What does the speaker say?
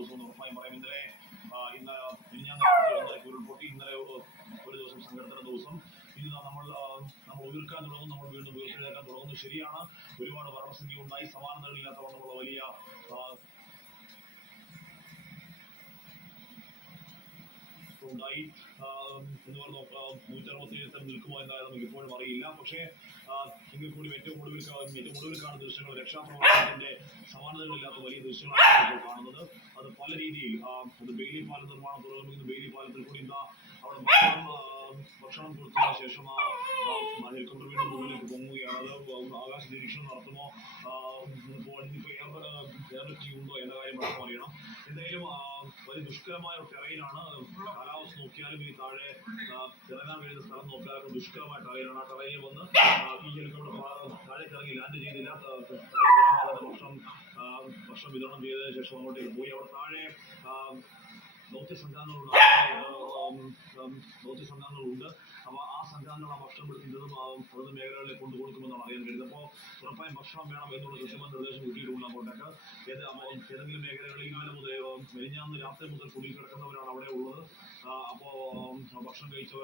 ദിവസം എന്ന് ഉറപ്പായും പറയാം ഇന്നലെ ഇന്ന് മിനിഞ്ഞാന്ന് ഉരുൾപൊട്ടി ഇന്നലെ ഒരു- ദിവസം സംഘടന ദിവസം. ഇന്ന് നമ്മൾ നമ്മൾ ഉയർക്കാൻ തുടങ്ങും നമ്മൾ വീണ്ടും ഉയർത്തെഴുന്നേക്കാൻ തുടങ്ങുന്നു. ശരിയാണ്. ഒരുപാട് മരണസംഖ്യ ഉണ്ടായി സമാനതകളില്ലാത്ത വണ്ണമുള്ള വലിയ ഉണ്ടായി എന്ന് പറഞ്ഞു നൂറ്ററുപത്തി ഏഴ് നിൽക്കുമോ എന്നാലും നമുക്ക് ഇപ്പോഴും അറിയില്ല. പക്ഷേ എങ്കിൽ കൂടി ഏറ്റവും ഒടുവിൽ കാ- ഏറ്റവും ഒടുവിൽ കാണുന്ന ദൃശ്യങ്ങൾ രക്ഷാപ്രവർത്തനത്തിന്റെ സമാനതകളില്ലാത്ത വലിയ കാണുന്നത് പല രീതിയിൽ അത് ബെയിലി നിർമ്മാണം പുരോഗമിക്കുന്ന ബെയിലി പാലത്തിൽ കൂടി ഇന്ന് അവിടെ ഭക്ഷണം കൊടുത്തതിന് ശേഷം ഹെലികോപ്റ്റർ വീണ്ടും മുകളിലേക്ക് പൊങ്ങുകയാണ്. അത് ആകാശ നിരീക്ഷണം നടത്തുമോ? ഉണ്ടോ എന്ന കാര്യം മാത്രം അറിയണം. എന്തായാലും വലിയ ദുഷ്കരമായ ഒരു ടെറയിലാണ് കാലാവസ്ഥ നോക്കിയാലും ഈ താഴെ ഇറങ്ങാൻ കഴിയുന്ന സ്ഥലം നോക്കിയാലും ദുഷ്കരമായ ടെറയിലാണ്. ആ ടെറയിൽ വന്ന് ഈ ഹെലികോപ്റ്റർ താഴേക്ക് ഇറങ്ങി ലാൻഡ് ചെയ്തില്ല ഭക്ഷണം ഭക്ഷണം വിതരണം ചെയ്തതിനു ശേഷം അങ്ങോട്ടേക്ക് പോയി അവിടെ താഴെ ദൗത്യ സംഘാംഗങ്ങളുണ്ട് ദൗത്യ സംഘാംഗങ്ങളുണ്ട് അപ്പോൾ ആ സംഘാംഗങ്ങൾ ആ ഭക്ഷണം എടുക്കുന്നതും പ്രകൃതി മേഖലകളിൽ കൊണ്ടു കൊടുക്കുമെന്നാണ് അറിയാൻ കഴിയുന്നത് അപ്പോൾ ഉറപ്പായും ഭക്ഷണം വേണം എന്നുള്ള കൃത്യമായ നിർദ്ദേശം കിട്ടിയിട്ടുണ്ട് അങ്ങോട്ടേക്ക് ഏത് ഏതെങ്കിലും മേഖലകളിൽ ഇന്നലെ മുതൽ മെലിഞ്ഞാന്ന് രാത്രി മുതൽ കുടിയിൽ കിടക്കുന്നവരാണ് അവിടെ ഉള്ളത് അപ്പോൾ ഭക്ഷണം കഴിച്ചവർ